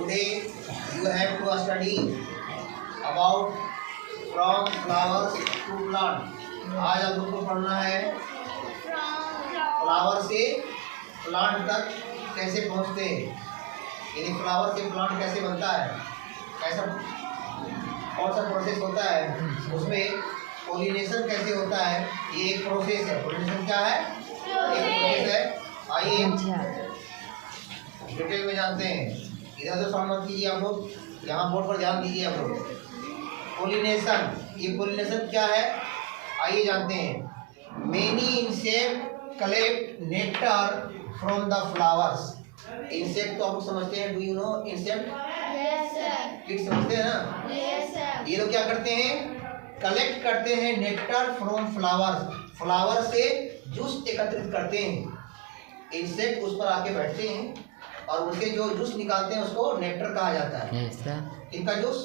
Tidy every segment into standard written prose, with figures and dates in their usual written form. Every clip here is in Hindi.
Today you have to study about from flowers to plant. आज आप लोग को पढ़ना है फ्लावर से प्लांट तक कैसे पहुँचते हैं, यानी फ्लावर से प्लांट कैसे बनता है, कैसा कौन सा प्रोसेस होता है, उसमें पोलिनेशन कैसे होता है, ये एक प्रोसेस है। पोलिनेशन क्या है? एक प्रोसेस है। आइए डिटेल में जानते हैं। इधर उधर सॉल्व मत कीजिए आप लोग, यहाँ बोर्ड पर ध्यान दीजिए आप लोग। पोलिनेशन, ये पोलिनेशन क्या है आइए जानते हैं। Many insect collect nectar from the flowers. Insect तो आप लोग समझते हैं, do you know insect? Yes sir. Kid समझते हैं ना? Yes sir. ये लोग क्या करते हैं? कलेक्ट करते हैं नेक्टर फ्रॉम फ्लावर्स। फ्लावर से जूस एकत्रित करते हैं। इंसेक्ट उस पर आके बैठते हैं और उनके जो जूस निकालते हैं उसको नेक्टर कहा जाता है। इनका जूस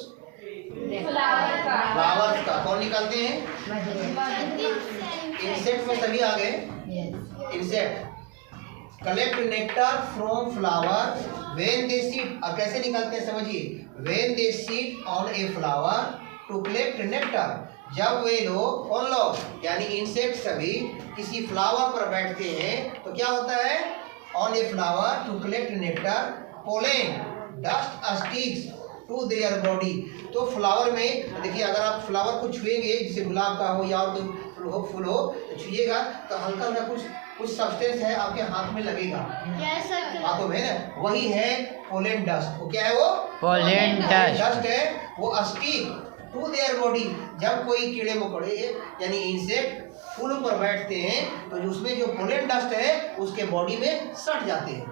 फ्लावर्स का कौन निकालते हैं? इंसेक्ट में सभी आ गए। Insect collect nectar from flower when they sit. अब कैसे निकालते हैं समझिए। When they sit on a flower to collect nectar. जब वे लोग, कौन लोग यानी इंसेक्ट सभी किसी फ्लावर पर बैठते हैं तो क्या होता है? On a flower to collect nectar pollen dust sticks to their body. तो फ्लावर में देखिए, अगर आप फ्लावर को छुएंगे, जैसे गुलाब का हो या और कोई फूल हो, तो छुएगा तो हल्का हल्का कुछ सब्सटेंस है आपके हाथ में लगेगा। हाथों में ना, वही है पोलेन डस्ट। वो क्या है? वो पोलेन डस्ट है। वो स्टिक टू देयर बॉडी। जब कोई कीड़े मकोड़े यानी इंसेक्ट फूलों पर बैठते हैं तो उसमें जो पोलेन डस्ट है उसके बॉडी में सट जाते हैं।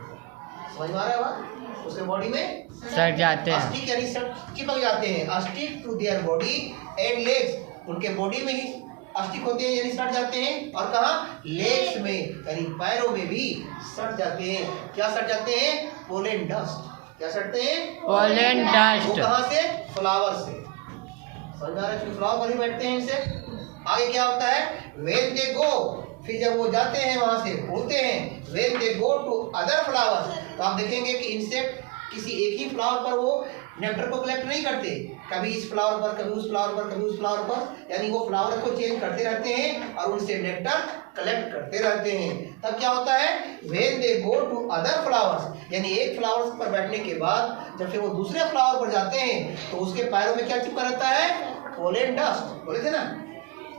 समझ में आ रहा है बात? उसके बॉडी में सट जाते हैं, स्टिक यानी चिपक जाते हैं। Stick to their body and legs. उनके बॉडी में ही स्टिक होते हैं यानी सट जाते हैं। और कहाँ? लेग्स में यानी पैरों में भी सट जाते हैं। क्या सट जाते हैं? Pollen dust. क्या सटते हैं? Pollen dust. वो कहाँ से? फ्लावर से। समझ में आ रहा है? फ्लावर पर ही बैठते हैं इनसे। आगे क्या होता है? व्हेन दे गो, फिर जब वो जाते हैं वहां से उड़ते हैं, when they go to other flowers, तो आप देखेंगे कि इंसेक्ट किसी एक ही फ्लावर पर वो नेक्टर को कलेक्ट नहीं करते। कभी इस फ्लावर पर, कभी उस फ्लावर पर, कभी उस फ्लावर पर, यानी वो फ्लावर को चेंज करते रहते हैं और उनसे नेक्टर कलेक्ट करते रहते हैं। तब क्या होता है? When they go to other flowers, यानी एक फ्लावर पर बैठने के बाद जब फिर वो दूसरे फ्लावर पर जाते हैं तो उसके पैरों में क्या चिपका रहता है? Pollen dust. बोले थे ना,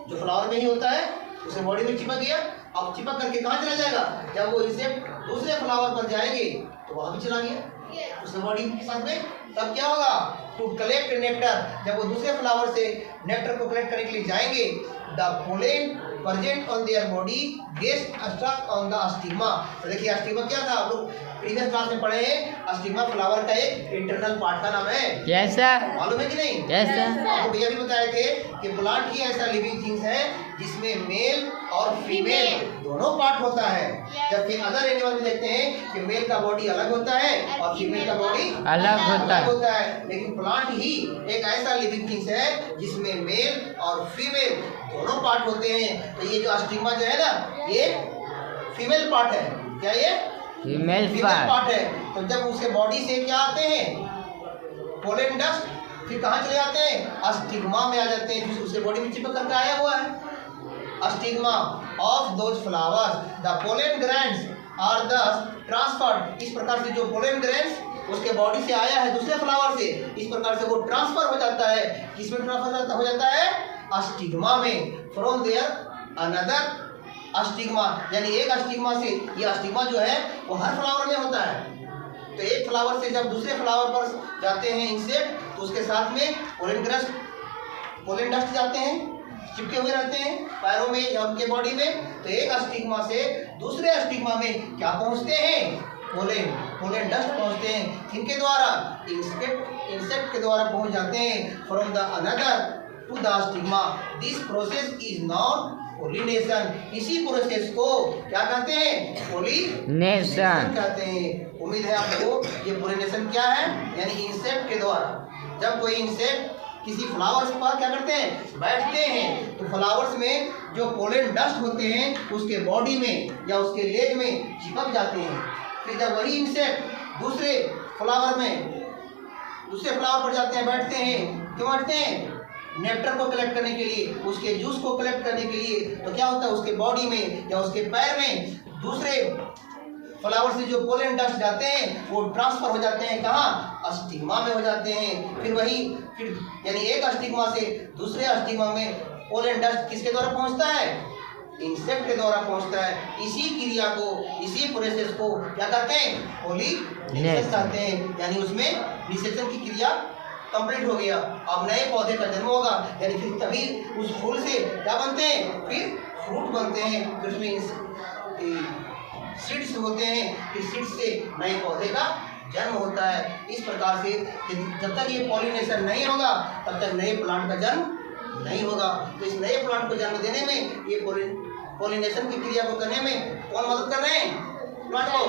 जो फ्लावर में ही होता है उसे बॉडी में चिपक गया। अब चिपक करके कहाँ चला जाएगा? जब वो इंसेक्ट दूसरे फ्लावर पर जाएंगे तो वहां भी चला गया उसके बॉडी के साथ में। तब क्या होगा? To collect nectar. जब वो दूसरे फ्लावर से नेक्टर को कलेक्ट करने के लिए जाएंगे, the pollen present on their body get stuck on the stigma. तो देखिए स्टिग्मा क्या था, आप लोग प्रीवियस क्लास में पढ़े हैं। स्टिग्मा फ्लावर का एक इंटरनल पार्ट का नाम है। Yes sir. मालूम है कि नहीं? Yes sir. आपको भैया भी बताए थे कि प्लांट ही ऐसा लिविंग थिंग्स है जिसमें मेल और फीमेल दोनों पार्ट होता है। जबकि अदर एनिमल में देखते हैं कि मेल का बॉडी अलग होता है और फीमेल का बॉडी अलग होता है। लेकिन प्लांट ही एक ऐसा लिविंग थिंग्स है जिसमें मेल और फीमेल दोनों पार्ट होते हैं। तो ये जो स्टिग्मा जो है ना, ये फीमेल पार्ट है। क्या ये? फीमेल पार्ट है। तो जब उसके बॉडी से क्या आते हैं? Pollen dust. फिर कहाँ चले जाते हैं? स्टिग्मा में आ जाते हैं। उसके बॉडी में चिपक करके आया हुआ है। Stigma of those flowers the pollen grains are thus transferred. इस प्रकार से जो पोलेन ग्रैंड्स उसके बॉडी से आया है दूसरे फ्लावर से, इस प्रकार से वो ट्रांसफर हो जाता है। किसमें ट्रांसफर हो जाता है? स्टिग्मा में। फ्रॉम देयर अनदर स्टिग्मा, यानी एक स्टिग्मा से, ये स्टिग्मा जो है वो हर फ्लावर में होता है। तो एक फ्लावर से जब दूसरे फ्लावर पर जाते हैं इंसेक्ट तो उसके साथ में पोलेन डस्ट जाते हैं, चिपके हुए रहते हैं पैरों में या उनके बॉडी में। तो एक स्टिग्मा से दूसरे स्टिग्मा में क्या पहुंचते हैं? पोलेन डस्ट पहुंचते हैं। किनके द्वारा? इंसेक्ट के द्वारा पहुंच जाते हैं। From the another to the stigma. This process is non pollination. इसी प्रोसेस को क्या कहते हैं? पोलिनेशन कहते हैं। उम्मीद है आपको ये पोलिनेशन क्या है, यानी इंसेक्ट के द्वारा जब कोई इंसेक्ट किसी फ्लावर्स पर क्या करते हैं? बैठते हैं, तो फ्लावर्स में जो पोलेन डस्ट होते हैं उसके बॉडी में या उसके लेग में चिपक जाते हैं। फिर जब वही इंसेक्ट दूसरे फ्लावर में दूसरे फ्लावर पर जाते हैं, बैठते हैं। क्यों बैठते हैं? नेक्टर को कलेक्ट करने के लिए, उसके जूस को कलेक्ट करने के लिए। तो क्या होता है, उसके बॉडी में या उसके पैर में दूसरे फ्लावर से जो पोलन डस्ट जाते हैं वो ट्रांसफर हो जाते हैं कहाँ? स्टिग्मा में हो जाते हैं। फिर यानी एक स्टिग्मा से दूसरे स्टिग्मा में पोलन डस्ट किसके द्वारा पहुंचता है? इंसेक्ट के द्वारा पहुंचता है। इसी क्रिया को, इसी प्रोसेस को क्या कहते हैं? पॉलिनेशन कहते हैं। यानी उसमें निषेचन की क्रिया कंप्लीट हो गया। अब नए पौधे का जन्म होगा, यानी फिर तभी उस फूल से क्या बनते हैं? फिर फ्रूट बनते हैं। फिर उसमें सीड्स होते हैं। फिर सीड्स से नए पौधे का जन्म होता है। इस प्रकार से जब तक ये पॉलिनेशन नहीं होगा तब तक नए प्लांट का जन्म नहीं होगा। तो इस नए प्लांट को जन्म देने में, ये पॉलिनेशन की क्रिया को करने में कौन मदद कर रहे हैं? प्लांट को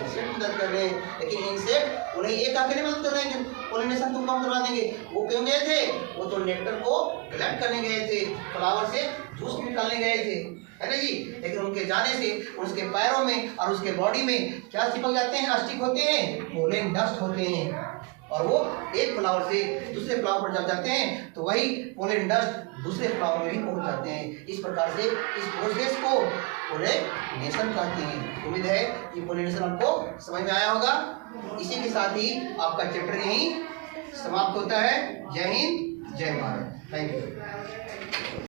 इंसेक्ट मदद कर रहे हैं। लेकिन इंसेक्ट उन्हें एक अकेले मदद कर रहे हैं कि पॉलिनेशन तुम कौन करवा देंगे? वो क्यों गए थे? वो तो नेक्टर को कलेक्ट करने गए थे, फ्लावर से जूस निकालने गए थे, है ना जी। लेकिन उनके जाने से उसके पैरों में और उसके बॉडी में क्या चिपक जाते हैं? स्टिक होते हैं, पोलन डस्ट होते हैं। और वो एक फ्लावर से दूसरे फ्लावर पर जब जाते हैं तो वही पोलन डस्ट दूसरे फ्लावर में भी पहुंच जाते हैं। इस प्रकार से इस प्रोसेस को पोलिनेशन कहते हैं। उम्मीद है कि पोलिनेशन आपको समझ में आया होगा। इसी के साथ ही आपका चैप्टर यहीं समाप्त होता है। जय हिंद, जय भारत। Thank you.